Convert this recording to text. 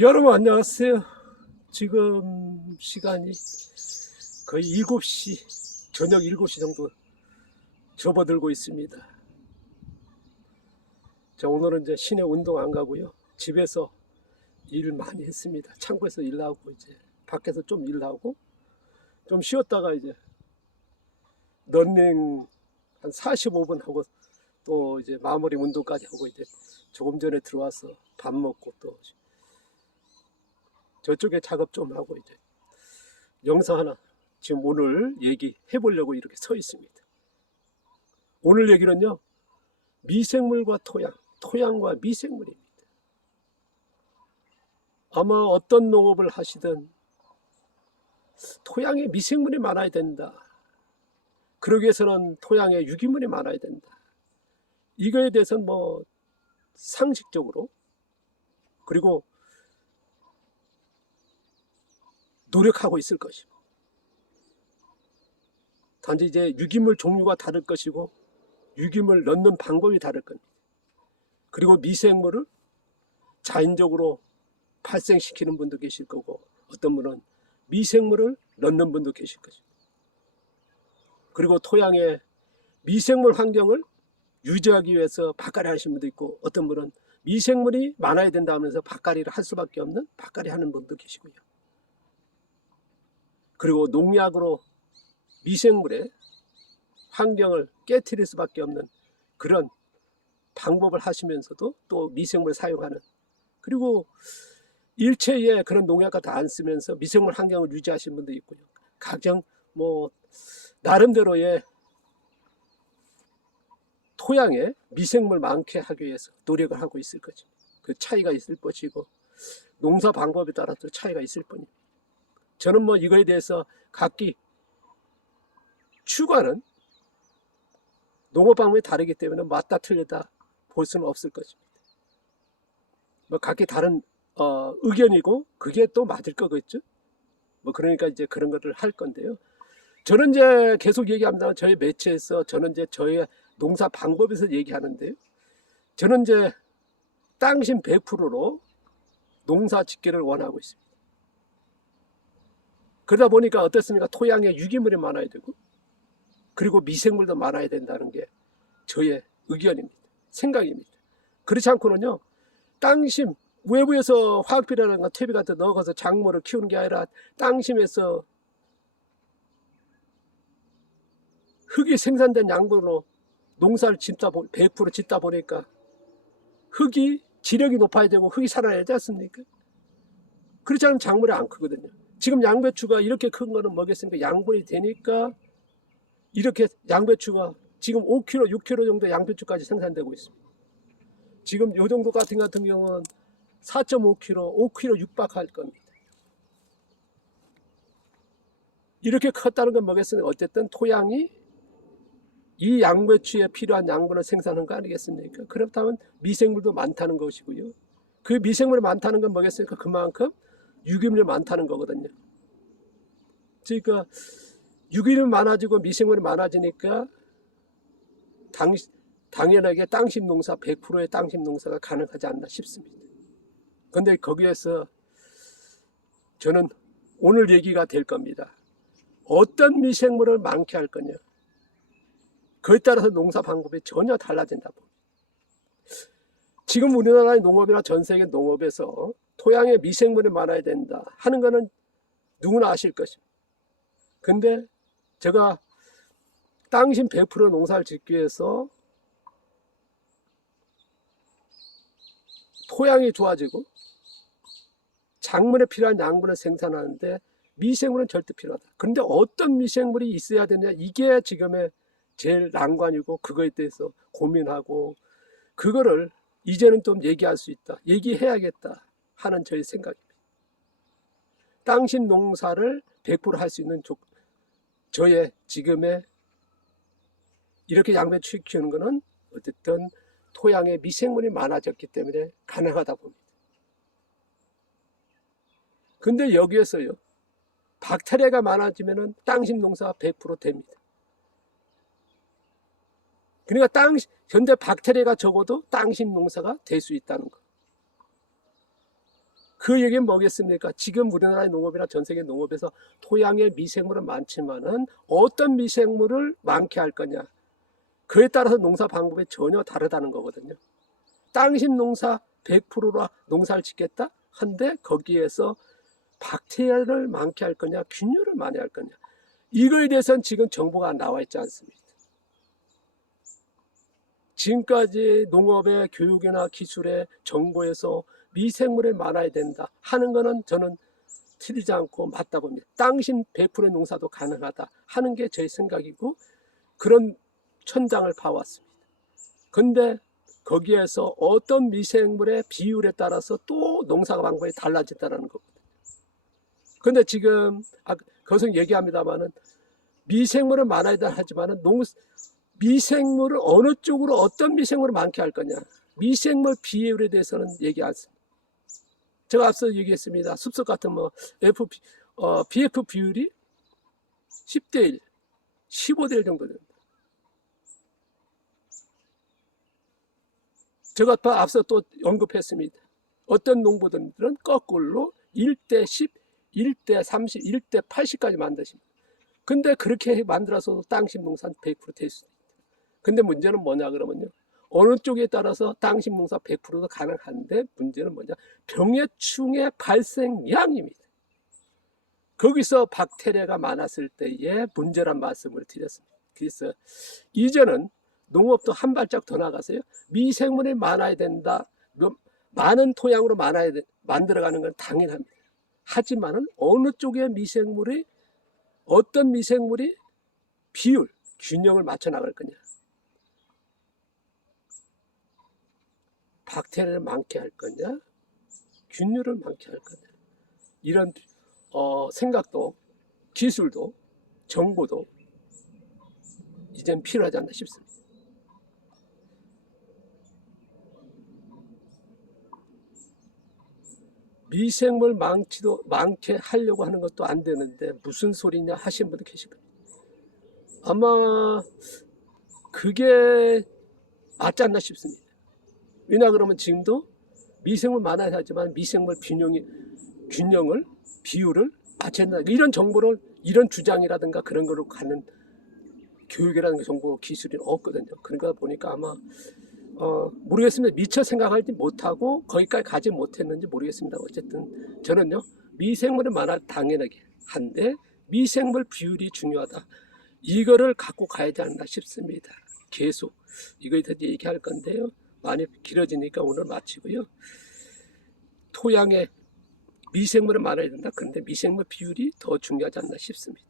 여러분 안녕하세요. 지금 시간이 거의 7시, 저녁 7시 정도 접어들고 있습니다. 자, 오늘은 이제 시내 운동 안 가고요. 집에서 일 많이 했습니다. 창고에서 일하고 이제 밖에서 좀 일하고 좀 쉬었다가 이제 런닝 한 45분 하고 또 이제 마무리 운동까지 하고 이제 조금 전에 들어와서 밥 먹고 또 저쪽에 작업 좀 하고 이제 영상 하나 지금 오늘 얘기해 보려고 이렇게 서 있습니다. 오늘 얘기는요, 미생물과 토양, 토양과 미생물입니다. 아마 어떤 농업을 하시든 토양에 미생물이 많아야 된다. 그러기 위해서는 토양에 유기물이 많아야 된다. 이거에 대해서는 뭐 상식적으로 그리고 노력하고 있을 것이고, 단지 이제 유기물 종류가 다를 것이고 유기물 넣는 방법이 다를 겁니다. 그리고 미생물을 자연적으로 발생시키는 분도 계실 거고 어떤 분은 미생물을 넣는 분도 계실 것이고, 그리고 토양의 미생물 환경을 유지하기 위해서 밭갈이 하시는 분도 있고 어떤 분은 미생물이 많아야 된다 하면서 밭갈이를 할 수밖에 없는 밭갈이 하는 분도 계시고요. 그리고 농약으로 미생물의 환경을 깨트릴 수밖에 없는 그런 방법을 하시면서도 또 미생물 사용하는, 그리고 일체의 그런 농약과 다 안 쓰면서 미생물 환경을 유지하시는 분도 있고요. 각종 뭐 나름대로의 토양에 미생물 많게 하기 위해서 노력을 하고 있을 거죠. 그 차이가 있을 것이고 농사 방법에 따라서 차이가 있을 뿐입니다. 저는 뭐 이거에 대해서 각기 추구하는 농업 방법이 다르기 때문에 맞다 틀리다 볼 수는 없을 것입니다. 뭐 각기 다른 의견이고 그게 또 맞을 거겠죠. 뭐 그러니까 이제 그런 것을 할 건데요. 저는 이제 계속 얘기합니다. 저희 매체에서 저는 이제 저의 농사 방법에서 얘기하는데요. 저는 이제 땅심 100%로 농사 짓기를 원하고 있습니다. 그러다 보니까 어떻습니까? 토양에 유기물이 많아야 되고 그리고 미생물도 많아야 된다는 게 저의 의견입니다. 생각입니다. 그렇지 않고는요, 땅심 외부에서 화학비료라든가 퇴비 같은 거 넣어서 작물을 키우는 게 아니라 땅심에서 흙이 생산된 양분으로 농사를 짓다 100% 짓다 보니까 흙이 지력이 높아야 되고 흙이 살아야 되지 않습니까? 그렇지 않으면 작물이 안 크거든요. 지금 양배추가 이렇게 큰 거는 뭐겠습니까? 양분이 되니까 이렇게 양배추가 지금 5kg, 6kg 정도 양배추까지 생산되고 있습니다. 지금 이 정도 같은 경우는 4.5kg, 5kg 육박할 겁니다. 이렇게 컸다는 건 뭐겠습니까? 어쨌든 토양이 이 양배추에 필요한 양분을 생산하는 거 아니겠습니까? 그렇다면 미생물도 많다는 것이고요. 그 미생물이 많다는 건 뭐겠습니까? 그만큼 유기물이 많다는 거거든요. 그러니까 유기물이 많아지고 미생물이 많아지니까 당연하게 땅심 농사 100%의 땅심 농사가 가능하지 않나 싶습니다. 그런데 거기에서 저는 오늘 얘기가 될 겁니다. 어떤 미생물을 많게 할 거냐, 그에 따라서 농사 방법이 전혀 달라진다고. 지금 우리나라의 농업이나 전 세계 농업에서 토양에 미생물이 많아야 된다 하는 거는 누구나 아실 것입니다. 근데 제가 땅심 100% 농사를 짓기 위해서 토양이 좋아지고 작물에 필요한 양분을 생산하는데 미생물은 절대 필요하다. 그런데 어떤 미생물이 있어야 되냐, 이게 지금의 제일 난관이고 그거에 대해서 고민하고 그거를 이제는 좀 얘기할 수 있다, 얘기해야겠다 하는 저의 생각입니다. 땅심 농사를 100% 할 수 있는 저의 지금의 이렇게 양배추 키우는 거는 어쨌든 토양에 미생물이 많아졌기 때문에 가능하다 봅니다. 근데 여기에서요, 박테리아가 많아지면 땅심 농사가 100% 됩니다. 그러니까 현재 박테리아가 적어도 땅심 농사가 될 수 있다는 거. 그 얘기는 뭐겠습니까? 지금 우리나라의 농업이나 전 세계 농업에서 토양에 미생물은 많지만은 어떤 미생물을 많게 할 거냐, 그에 따라서 농사 방법이 전혀 다르다는 거거든요. 땅심 농사 100%로 농사를 짓겠다 한데 거기에서 박테리아를 많게 할 거냐, 균열을 많이 할 거냐, 이거에 대해서는 지금 정보가 나와 있지 않습니다. 지금까지 농업의 교육이나 기술의 정보에서 미생물이 많아야 된다 하는 거는 저는 틀리지 않고 맞다 봅니다. 땅심 100%의 농사도 가능하다 하는 게 제 생각이고, 그런 천장을 봐왔습니다. 근데 거기에서 어떤 미생물의 비율에 따라서 또 농사 방법이 달라진다는 거거든요. 근데 지금 거기서 얘기합니다만은 미생물은 많아야 된다 하지만은 미생물을 어느 쪽으로 어떤 미생물을 많게 할 거냐, 미생물 비율에 대해서는 얘기 안 했습니다. 제가 앞서 얘기했습니다. 숲속 같은 BF 비율이 10대 1, 15대 1 정도 됩니다. 제가 앞서 또 언급했습니다. 어떤 농부들은 거꾸로 1대 10, 1대 30, 1대 80까지 만드십니다. 근데 그렇게 만들어서 땅심 농사는 100% 될 수 있습니다. 근데 문제는 뭐냐 그러면요, 어느 쪽에 따라서 땅심 농사 100%도 가능한데 문제는 뭐냐, 병해충의 발생량입니다. 거기서 박테리아가 많았을 때의 문제란 말씀을 드렸습니다. 그래서 이제는 농업도 한 발짝 더 나가서요, 미생물이 많아야 된다, 많은 토양으로 만들어가는 건 당연합니다. 하지만은 어느 쪽의 미생물이, 어떤 미생물이 비율, 균형을 맞춰 나갈 거냐, 박테리아를 많게 할 거냐, 균열을 많게 할 거냐, 이런 생각도, 기술도, 정보도 이젠 필요하지 않나 싶습니다. 미생물 많게 하려고 하는 것도 안 되는데 무슨 소리냐 하시는 분도 계실 겁니다. 아마 그게 맞지 않나 싶습니다. 왜냐 그러면 지금도 미생물 많아야 하지만 미생물 균형을, 비율을 맞춰야 한다, 이런 정보를, 이런 주장이라든가 그런 거로 가는 교육이라든가 정보 기술이 없거든요. 그러니까 보니까 아마 모르겠습니다. 미처 생각하지 못하고 거기까지 가지 못했는지 모르겠습니다. 어쨌든 저는요, 미생물이 많아 당연하게 한데 미생물 비율이 중요하다, 이거를 갖고 가야 되지 않나 싶습니다. 계속 이거에 대해서 얘기할 건데요, 많이 길어지니까 오늘 마치고요. 토양에 미생물은 많아야 된다. 그런데 미생물 비율이 더 중요하지 않나 싶습니다.